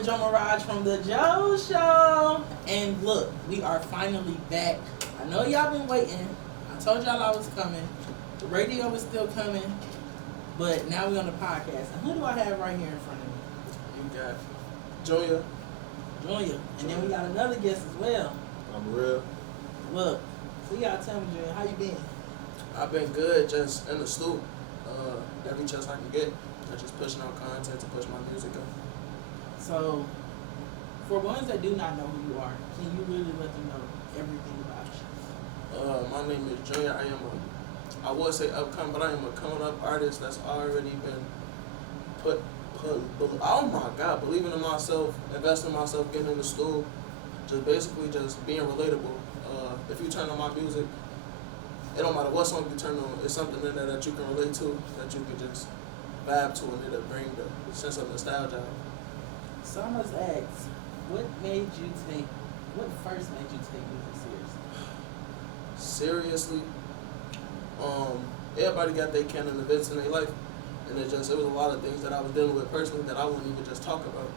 with JoMaraj from the Joshow. And look, we are finally back. I know y'all been waiting. I told y'all I was coming. The radio was still coming. But now we're on the podcast. And who do I have right here in front of me? You got Junior. Junior. And then we got another guest as well. I'm real. Look, so you gotta tell me, Junior, how you been? I've been good, just in the stool. Every chance I can get. I'm just pushing out content to push my music up. So, for ones that do not know who you are, can you really let them know everything about you? My name is Junior. I would say upcoming, but I am a coming up artist that's already been put, oh my God, believing in myself, investing in myself, getting in the stool, just basically just being relatable. If you turn on my music, it don't matter what song you turn on, it's something in there that you can relate to, that you can just vibe to, and it'll bring the sense of nostalgia. So I must ask, what first made you take music seriously? Seriously, everybody got their canon events in their life, and it was a lot of things that I was dealing with personally that I wouldn't even just talk about.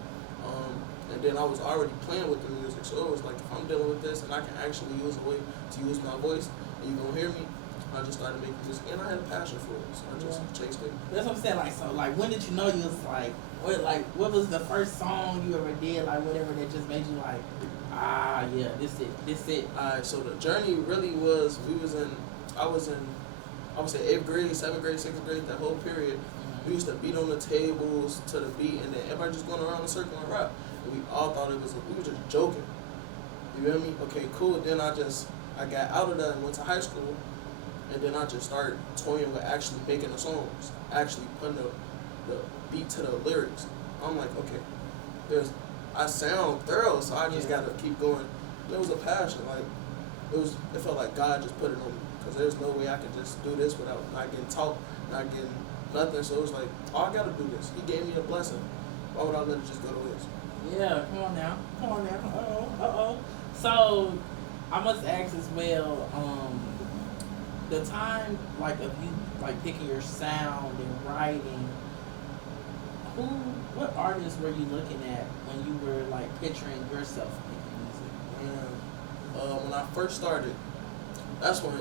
And then I was already playing with the music, so it was like, if I'm dealing with this and I can actually use a way to use my voice, and you gonna hear me, I just started making music, and I had a passion for it, so I just chased it. That's what I'm saying. When did you know you was what was the first song you ever did, whatever that just made you yeah, this it. Alright, so the journey really was, I would say 8th grade, 7th grade, 6th grade, that whole period. We used to beat on the tables to the beat, and then everybody just going around in a circle and rap. And we all thought we were just joking. You feel me? Okay, cool. Then I got out of that and went to high school, and then I just started toying with actually making the songs, actually putting the beat to the lyrics. I'm like, okay, I sound thorough, so I just gotta keep going. It was a passion, it felt like God just put it on me, because there's no way I could just do this without not getting taught, not getting nothing. So it was like, oh, I gotta do this. He gave me a blessing. Why would I let it just go to waste? Yeah, come on now. Uh-oh. So, I must ask as well, the time, of you, picking your sound and writing, what artists were you looking at when you were, picturing yourself making music? When I first started, that's when,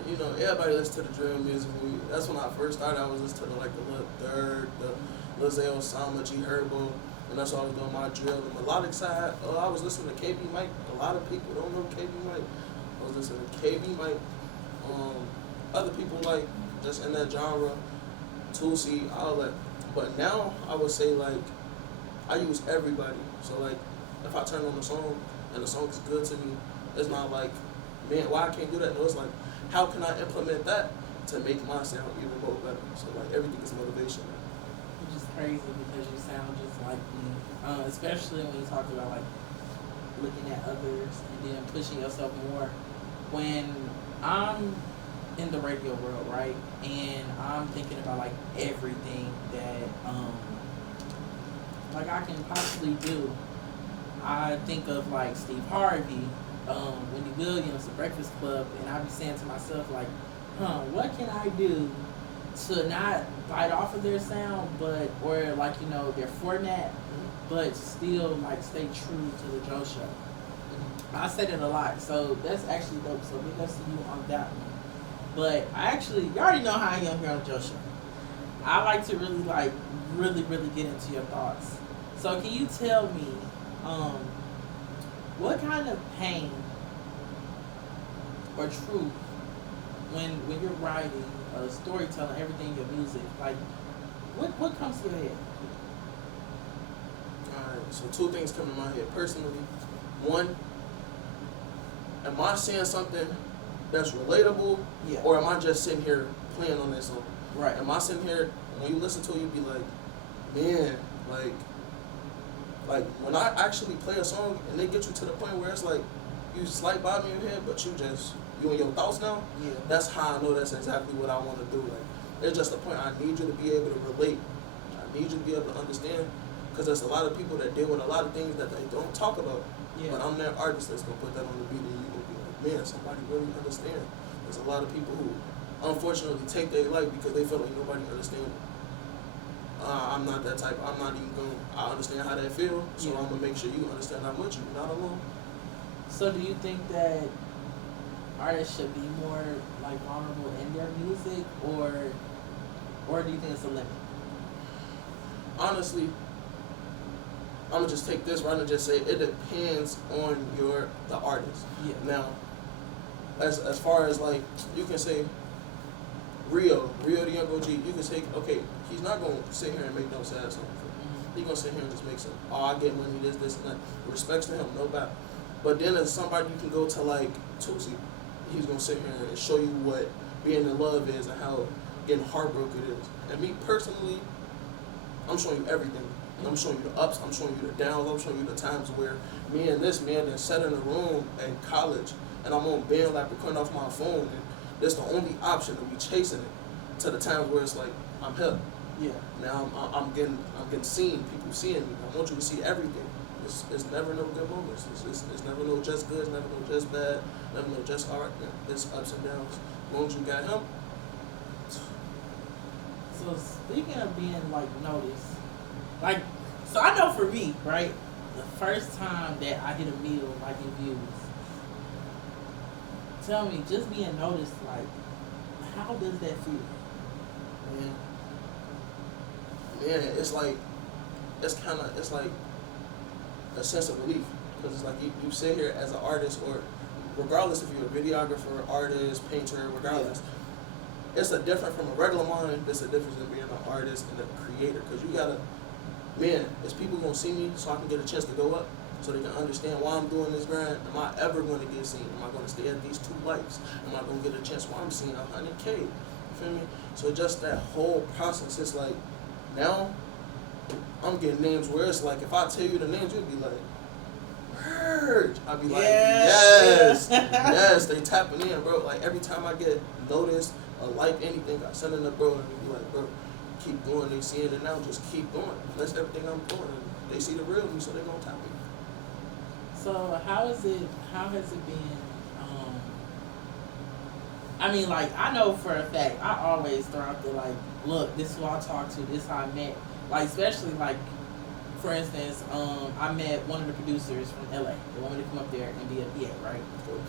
everybody listens to the drill music. That's when I first started. I was listening to, the Lil Third, the Lizelle, Osama, G Herbo, and that's why I was doing my drill. The melodic side, I was listening to KB Mike. A lot of people don't know KB Mike. I was listening to KB Mike. Other people just in that genre, Tulsi, all that. But now I would say I use everybody. So if I turn on the song and the song is good to me, it's not man, why I can't do that? No, it's how can I implement that to make my sound even more better? So everything is motivation. Which is crazy because you sound just like me, especially when you talk about looking at others and then pushing yourself more. When I'm in the radio world, right, and I'm thinking about everything that I can possibly do, I think of Steve Harvey, Wendy Williams, The Breakfast Club, and I be saying to myself what can I do to not bite off of their sound, or their format, but still stay true to the Joshow. I said it a lot, so that's actually dope. So big ups to you on that one. But you already know how I am here on Joshow. I like to really get into your thoughts. So can you tell me, what kind of pain or truth when you're writing, storytelling, everything, your music, what comes to your head? Alright, so 2 things come to my head personally. One, am I saying something that's relatable, or am I just sitting here playing on that song? Right. Am I sitting here, when you listen to it, you be man, when I actually play a song and they get you to the point where it's you slight by me in your head, but you in your thoughts now, that's how I know that's exactly what I want to do. It's just the point. I need you to be able to relate. I need you to be able to understand, because there's a lot of people that deal with a lot of things that they don't talk about. But I'm that artist that's going to put that on the beat, and you're going to be man, somebody really understand. There's a lot of people who unfortunately take their life because they feel like nobody understands them. I'm not that type. I'm not even going. I understand how that feel, so Yeah. I'm gonna make sure you understand I'm with you, not alone. So do you think that artists should be more like vulnerable in their music, or do you think it's a limit? Honestly, I'm gonna just take this right and just say it depends on the artist. Yeah. Now, as far as like you can say Rio the Young OG, you can say okay, he's not gonna sit here and make no sad song. He gonna sit here and just make some I get money, this and that. Respects to him, no doubt. But then as somebody you can go to like Tusi, he's gonna sit here and show you what being in love is and how getting heartbroken is. And me personally, I'm showing you everything. And I'm showing you the ups, I'm showing you the downs, I'm showing you the times where me and this man that sat in a room in college and I'm on band like recording off my phone and that's the only option to be chasing it to the times where it's like I'm here. Yeah. Now I'm getting seen, people seeing me. I want you to see everything. It's never no good moments. It's never no just good, it's never no just bad, never no just alright. It's ups and downs. As long as you got him. So speaking of being like noticed, like so I know for me, right, the first time that I hit a meal like in views, tell me, just being noticed, like how does that feel? Man, it's like it's like a sense of relief because it's like you sit here as an artist or regardless if you're a videographer, artist, painter, regardless. It's a different from a regular mind. There's a difference in being an artist and a creator because you gotta, man, is people gonna see me so I can get a chance to go up so they can understand why I'm doing this grind? Am I ever gonna get seen? Am I gonna stay at these 2 likes? Am I gonna get a chance why I'm seeing 100K? You feel me? So just that whole process, it's like now I'm getting names where it's like if I tell you the names, you'll be like, Merge. I'll be like, yes, yes, they tapping in, bro. Like every time I get noticed or like anything, I send it to bro and be like, bro, keep going. They see it and now just keep going. That's everything I'm doing. They see the real me, so they gonna tap me. So how has it been? I mean, like I know for a fact, I always throw out there like, look, this is who I talked to, this is how I met. Like especially like, for instance, I met one of the producers from LA. They wanted me to come up there and be a PA, right?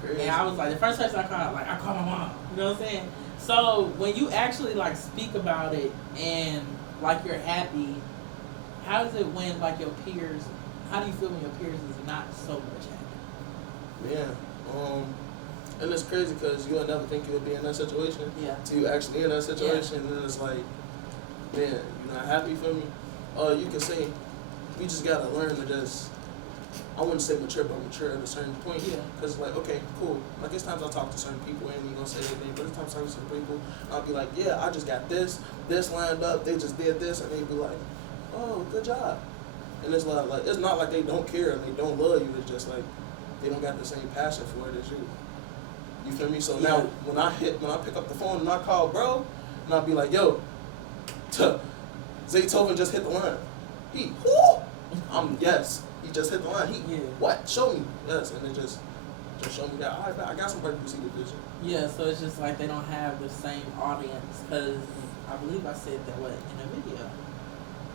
Okay. And I was like, the first person I called, like I called my mom. You know what I'm saying? So when you actually like speak about it and like you're happy, how is it when like your peers? How do you feel when your peers is not so much happy? Yeah. And it's crazy because you'll never think you'll be in that situation. Yeah. Till you actually in that situation, and then it's like, man, you're not happy for me. You can say, we just gotta learn to just. I wouldn't say mature, but mature at a certain point. Yeah. Because it's like, okay, cool. Like, there's times I talk to certain people, and you gonna say anything, but there's times I talk to certain people, I'll be like, yeah, I just got this lined up, they just did this, and they be like, oh, good job. And it's like it's not like they don't care and they don't love you, it's just like, they don't got the same passion for it as you. You feel me? So now, when I pick up the phone and I call bro, and I'll be like, yo, Zaytoven just hit the line. Yes. He just hit the line. What? Show me. Yes, and then just show me that. All right, I got somebody who see the vision. Yeah, so it's just like they don't have the same audience because I believe I said that in a video.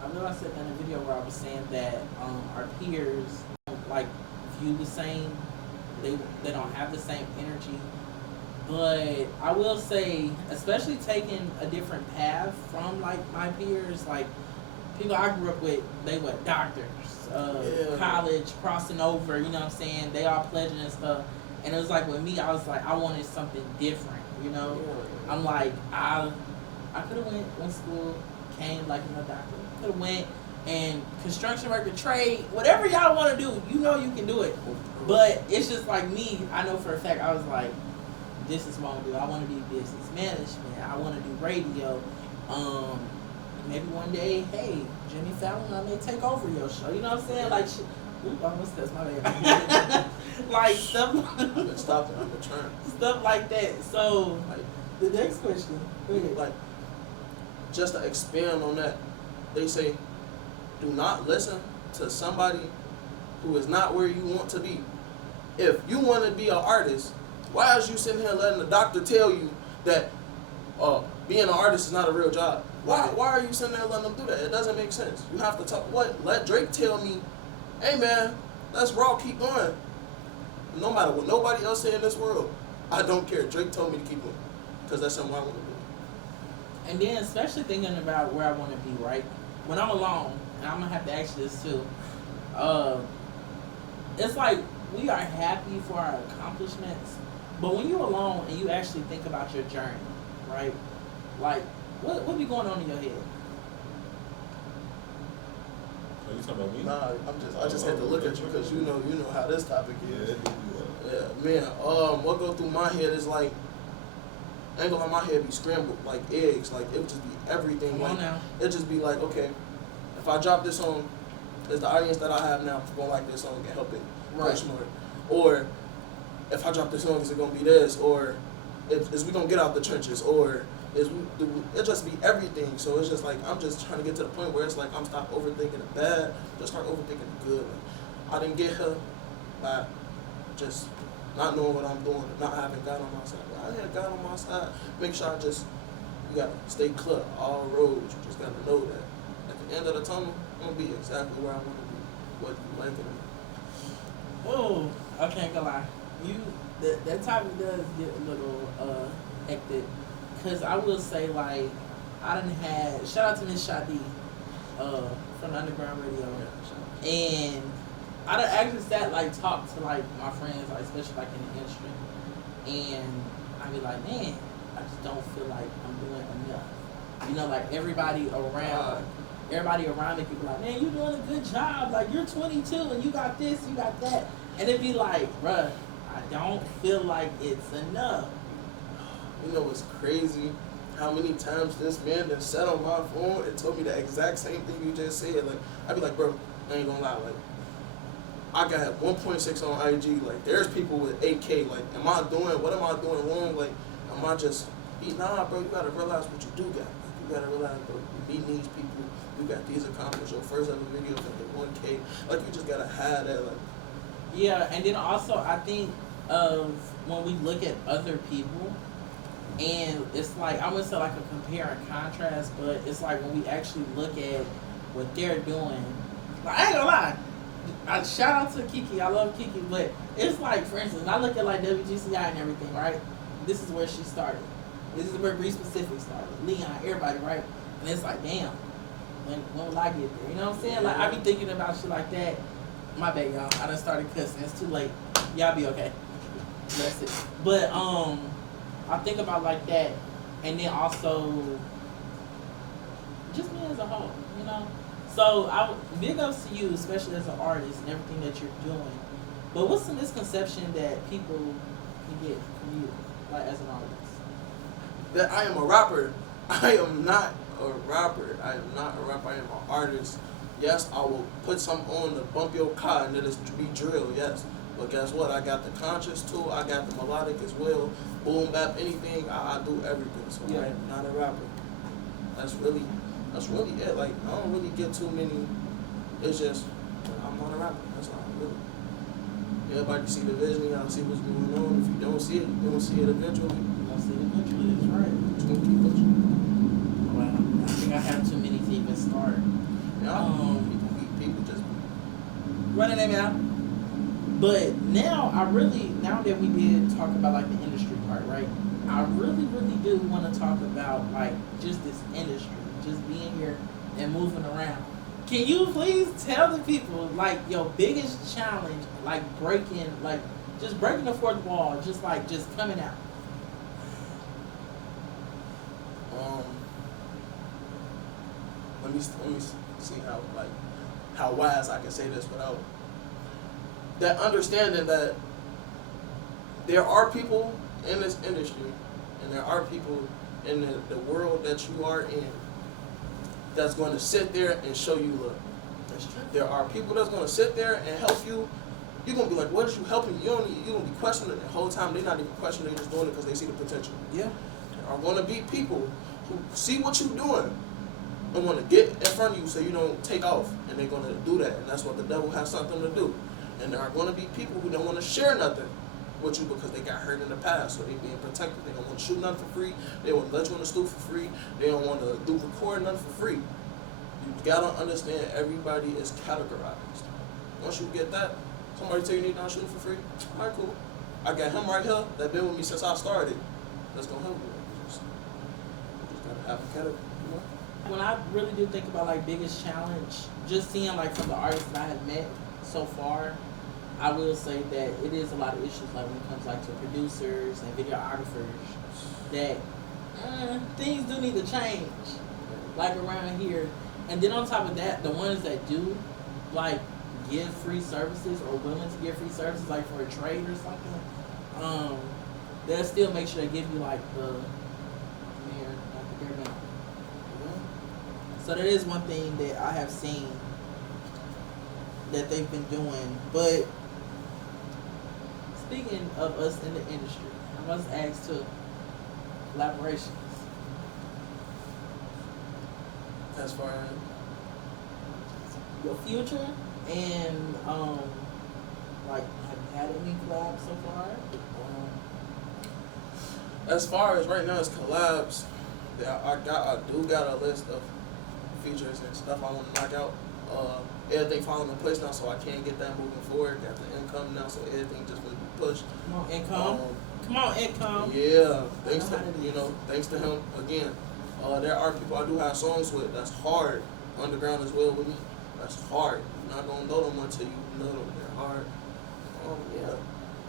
I believe I said that in a video where I was saying that our peers don't like view the same. They don't have the same energy. But I will say, especially taking a different path from like my peers, like people I grew up with, they were doctors, college, crossing over, you know what I'm saying? They all pledging and stuff. And it was like with me, I was like, I wanted something different, you know? Yeah. I'm like, I could have went to school, came like a doctor, could have went and construction worker, trade, whatever y'all want to do, you know you can do it. But it's just like me, I know for a fact, I was like, this is what I want to do. I want to be business management. I want to do radio. Maybe one day, hey, Jimmy Fallon, I may take over your show. You know what I'm saying? Like, shit. Oop, I almost touched my bad. Like, stuff. I've been stopping. I'm returning. Stuff like that. So, like, the next question. Like, just to expand on that, they say, do not listen to somebody who is not where you want to be. If you want to be an artist, why is you sitting here letting the doctor tell you that being an artist is not a real job. Why are you sitting there letting them do that? It doesn't make sense. You have to talk. Let Drake tell me, hey man, let's raw, keep going. No matter what nobody else say in this world, I don't care. Drake told me to keep going because that's something I want to do. And then, especially thinking about where I want to be, right? When I'm alone, and I'm gonna have to ask you this too. It's like we are happy for our accomplishments, but when you're alone and you actually think about your journey, right? Like, what be going on in your head? Are you talking about me? Nah, I just had to look at you because you know how this topic is. Yeah. Yeah, man. What go through my head is like, I ain't gonna let my head be scrambled like eggs. Like it would just be everything. Come on now. It'd just be like, okay, if I drop this song, is the audience that I have now gonna like this song and help it push more? Or if I drop this song, is it gonna be this? Or is we gonna get out the trenches? Or it just be everything. So it's just like I'm just trying to get to the point where it's like I'm stop overthinking the bad, just start overthinking the good. Like, I didn't get here by just not knowing what I'm doing, not having God on my side. I had God on my side. Make sure you gotta stay clear all roads. You just gotta know that at the end of the tunnel, I'm gonna be exactly where I want to be. What you like it. Oh, I can't gonna lie. That topic does get a little hectic. Cause I will say, like, I done had, shout out to Miss Shadi from the Underground Radio, and I done actually sat, like, talked to, like, my friends, like, especially, like, in the industry, and I be like, man, I just don't feel like I'm doing enough. You know, like, everybody around me could be like, man, you doing a good job, like, you're 22, and you got this, you got that, and it'd be like, bruh, I don't feel like it's enough. You know what's crazy? How many times this man that sat on my phone and told me the exact same thing you just said. Like, I'd be like, bro, I ain't gonna lie. Like, I got 1.6 on IG. Like, there's people with 8K. Like, what am I doing wrong? Like, am I just, nah, bro, you gotta realize what you do got. Like, you gotta realize, bro, you meet these people. You got these accomplishments. Your first ever video for hit 1K. Like, you just gotta have that. Like, yeah, and then also, I think of when we look at other people, and it's like, I wouldn't say like a compare and contrast, but it's like when we actually look at what they're doing, like, I ain't gonna lie, I shout out to Kiki, I love Kiki, but it's like, for instance, I look at like WGCI and everything, right? This is where she started. This is where Bree Specific started. Leon, everybody, right? And it's like, damn, when will I get there? You know what I'm saying? Like, I be thinking about shit like that. My bad, y'all. I done started cussing. It's too late. Y'all be okay. That's it. But, I think about like that, and then also just me as a whole, you know. So big ups to you, especially as an artist and everything that you're doing. But what's the misconception that people can get from you, like as an artist? that I am a rapper. I am not a rapper. I am not a rapper. I am an artist. Yes, I will put something on to bump your car and let it be drill. Yes. But guess what? I got the conscious too. I got the melodic as well. Boom, bap, anything. I do everything. So Yeah. I am not a rapper. That's really it. Like, I don't really get too many. It's just, I'm not a rapper. That's not really. Everybody see the vision. You gotta see what's going on. If you don't see it, you don't see it eventually. You don't see it eventually. That's right. It's gonna keep pushing. Well, I think I have too many to even start. People just Running them out. But now now that we did talk about like the industry part, right? I really do want to talk about like just this industry, just being here and moving around. Can you please tell the people like your biggest challenge, like breaking the fourth wall, just coming out? Let me see how wise I can say this without that understanding that there are people in this industry and there are people in the world that you are in that's going to sit there and show you love. There are people that's going to sit there and help you. You're going to be like, what is you helping? You're going to be questioning it the whole time. They're not even questioning, they're just doing it because they see the potential. Yeah. There are going to be people who see what you're doing and want to get in front of you so you don't take off. And they're going to do that. And that's what the devil has something to do. And there are going to be people who don't want to share nothing. with you because they got hurt in the past, so they being protected. They don't want to shoot nothing for free. They don't want to let you in the stool for free. They don't want to do record nothing for free. You gotta understand everybody is categorized. Once you get that, somebody tell you need not shooting for free. All right, cool. I got him right here that been with me since I started. That's gonna help you. You just gotta have a category. You know? When I really do think about like biggest challenge, just seeing like from the artists that I have met so far, I will say that it is a lot of issues like when it comes like to producers and videographers that things do need to change like around here. And then on top of that, the ones that do like give free services or willing to give free services like for a trade or something, they'll still make sure they give you like the bare minimum. So that is one thing that I have seen that they've been doing. But speaking of us in the industry, I must ask too, collaborations. As far as Your future and like have you had any collabs so far? As far as right now, it's collabs. Yeah, I do got a list of features and stuff I want to knock out. Everything falling in place now, so I can get that moving forward. Got the income now, so everything just will be pushed. Come on, income. Come on, income. Yeah, thanks to him again. There are people I do have songs with that's hard, underground as well with me. That's hard. You're not gonna know them until you know them. They're hard. Yeah.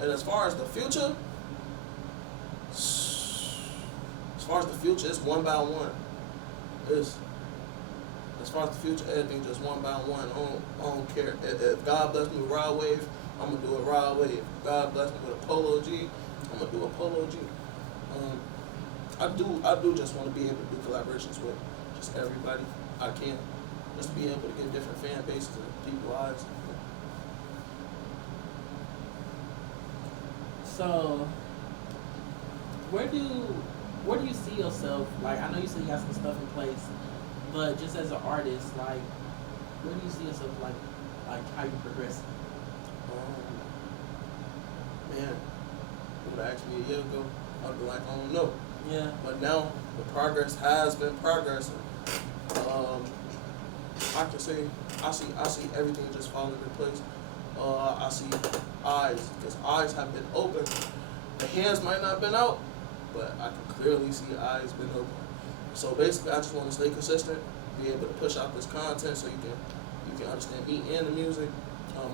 And as far as the future, it's one by one. As far as the future, everything just one by one. I don't care. If God bless me with Rod Wave, I'm gonna do a Rod Wave. If God bless me with a Polo G, I'm gonna do a Polo G. I do just want to be able to do collaborations with just everybody I can, just to be able to get different fan bases and people's eyes. So, where do you see yourself? Like, I know you said you got some stuff in place, but just as an artist, like, where do you see yourself? Like how you progress? Man, you would have asked me a year ago, I'd be like, I don't know. Yeah. But now the progress has been progressing. I can say I see everything just falling in place. I see eyes, because eyes have been open. The hands might not have been out, but I can clearly see eyes been open. So basically, I just want to stay consistent, be able to push out this content so you can understand me and the music.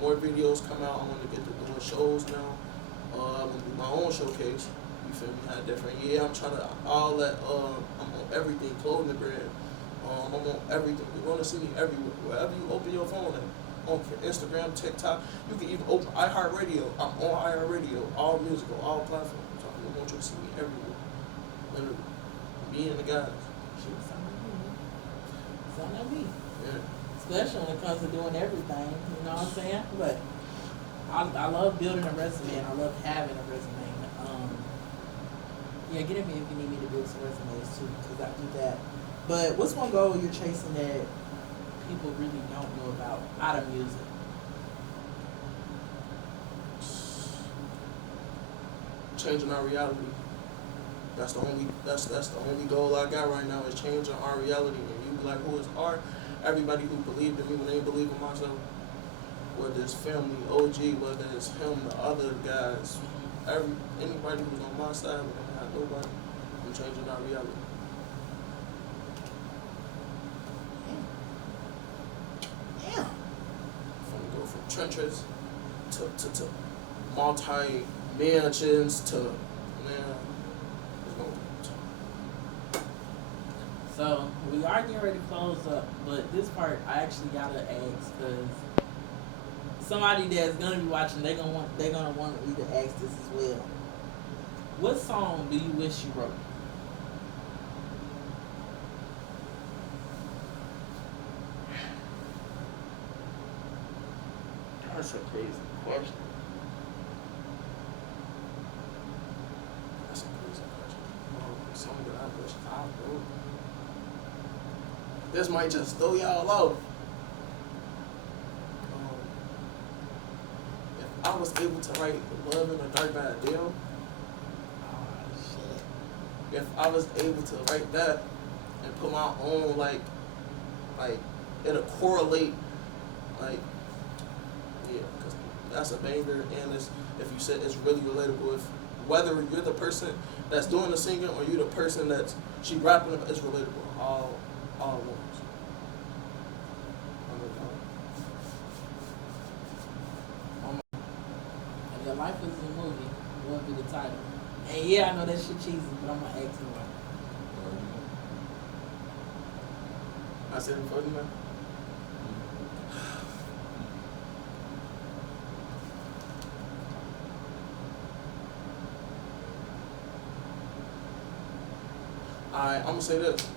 More videos come out. I want to get to doing shows now. I want to do my own showcase. You feel me? How different? Yeah, I'm trying to all that. I'm on everything, clothing brand. I'm on everything. You're going to see me everywhere. Wherever you open your phone at. On Instagram, TikTok, you can even open iHeartRadio. I'm on iHeartRadio, all musical, all platforms. So I want you to see me everywhere. Literally. Me and the guys. Sound like me. Yeah. Especially when it comes to doing everything, you know what I'm saying? But I love building a resume and I love having a resume. Yeah, get at me if you need me to build some resumes too, because I do that. But what's one goal you're chasing that people really don't know about out of music? Changing our reality. That's the only goal I got right now is changing our reality. And you be like, who is art? Everybody who believed in me when they didn't believe in myself. Whether it's family, OG, whether it's him, the other guys, anybody who's on my side, we don't have nobody. I'm changing our reality. Yeah. From trenches to multi mansions to So we are getting ready to close up, but this part I actually gotta ask because somebody that's gonna be watching, they're gonna want me to ask this as well. What song do you wish you wrote? That's a crazy question. That's a crazy question. Song that I wish I wrote. This might just throw y'all off. If I I was able to write Love in a Dark by Adele, Oh shit. if I was able to write that and put my own like it'll correlate, like, yeah, because that's a banger, and it's, if you said it's really relatable, if whether you're the person that's doing the singing or you're the person that's she rapping, it's relatable all once. And Your Life is a Movie. What would be the title? And yeah, I know that shit cheesy, but I'm gonna ask you one. I said it for you, man. Alright, I'm gonna say this.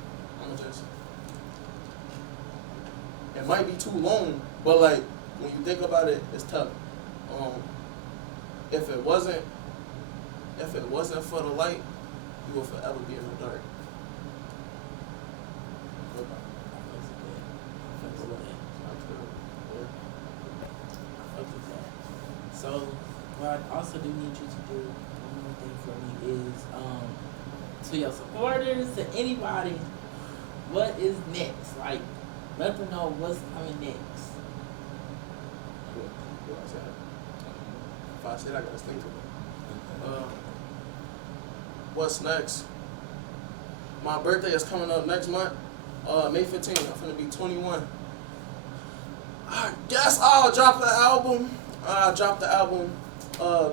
It might be too long, but like when you think about it, it's tough. If it wasn't for the light, you will forever be in the dark. So, what I also do need you to do, one more thing for me is, to your supporters, to anybody, what is next? Like, let them know what's coming next. If I said, I gotta think of it. What's next? My birthday is coming up next month, May 15th. I'm gonna be 21. I guess I'll drop the album.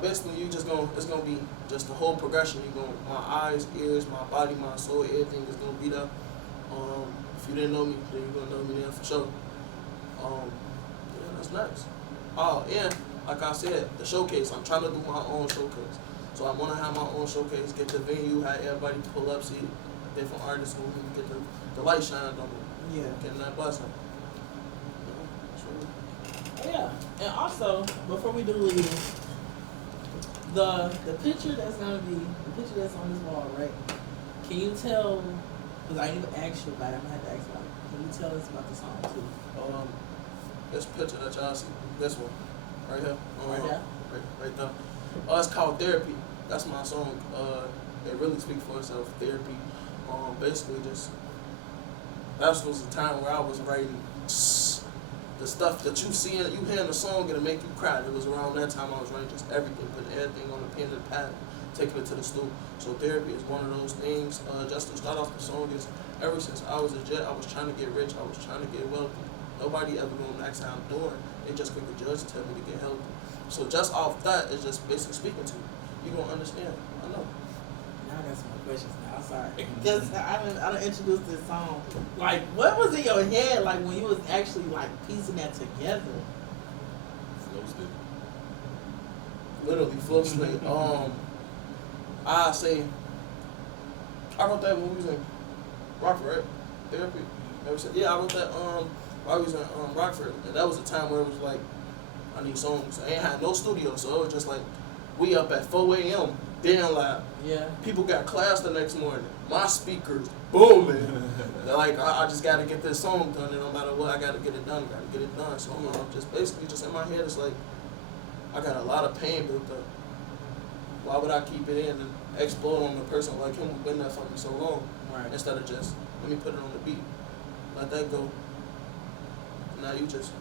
Basically, it's gonna be just the whole progression. My eyes, ears, my body, my soul, everything is gonna be there. If you didn't know me, then you're gonna know me then for sure. Yeah, that's next. Oh, and like I said, the showcase. I'm trying to do my own showcase. So I want to have my own showcase, get the venue, have everybody pull up, see different artists, who get the light shined on them. Yeah. Getting that blessing. Yeah, and also before we do leave, the picture that's on this wall, right? Can you tell? Because I didn't even ask you about it. I'm gonna have to ask you about it. Can you tell us about the song too? This picture that y'all see, this one, right here, Right there? right there. It's called Therapy. That's my song. It really speaks for itself. Therapy. Basically just that was the time where I was writing the stuff that you hear in the song, it'll make you cry. It was around that time I was writing just everything, putting everything on the pen and pad, taking it to the stool. So therapy is one of those things. Just to start off the song is, ever since I was a jet, I was trying to get rich, I was trying to get wealthy. Nobody ever gonna ask how I'm doing. They just quick to judge and tell me to get healthy. So just off that, it's just basically speaking to you. You gonna understand. I know. Now I got some more questions now. Sorry, because I done introduced this song. Like, what was in your head like when you was actually like piecing that together? Flow state. Literally flow state. I say I wrote that when we was in Rockford, right? Therapy. Yeah, I wrote that while we was in Rockford, and that was a time where it was like I need songs. I ain't had no studio, so it was just like we up at 4 a.m. Damn loud. Yeah. People got class the next morning. My speakers booming. They're like, I just got to get this song done, and no matter what, I got to get it done. So just basically, just in my head, it's like I got a lot of pain built up. Why would I keep it in and explode on a person like him who's been there for me so long? Right. Instead of just let me put it on the beat, let that go. Now you just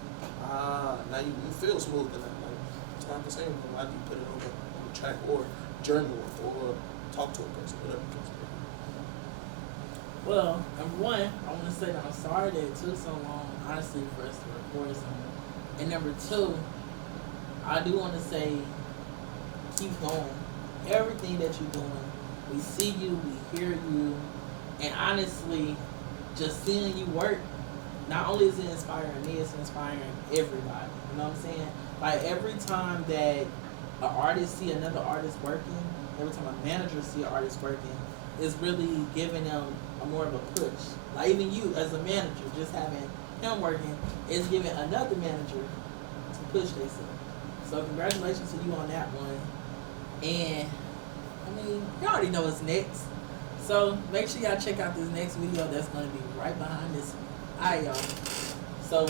now you feel smooth in that. Like it's not the same. Why do you put it on the track or journal or talk to a person, whatever it is. Well, number one, I want to say that I'm sorry that it took so long, honestly, for us to record something. And number two, I do want to say, keep going. Everything that you're doing, we see you, we hear you, and honestly, just seeing you work, not only is it inspiring me, it's inspiring everybody. You know what I'm saying? Like every time that an artist see another artist working, every time a manager see an artist working, it's really giving them a more of a push. Like even you as a manager, just having him working, is giving another manager to push themselves. So congratulations to you on that one. And I mean, you already know what's next. So make sure y'all check out this next video that's gonna be right behind this one. Alright y'all. So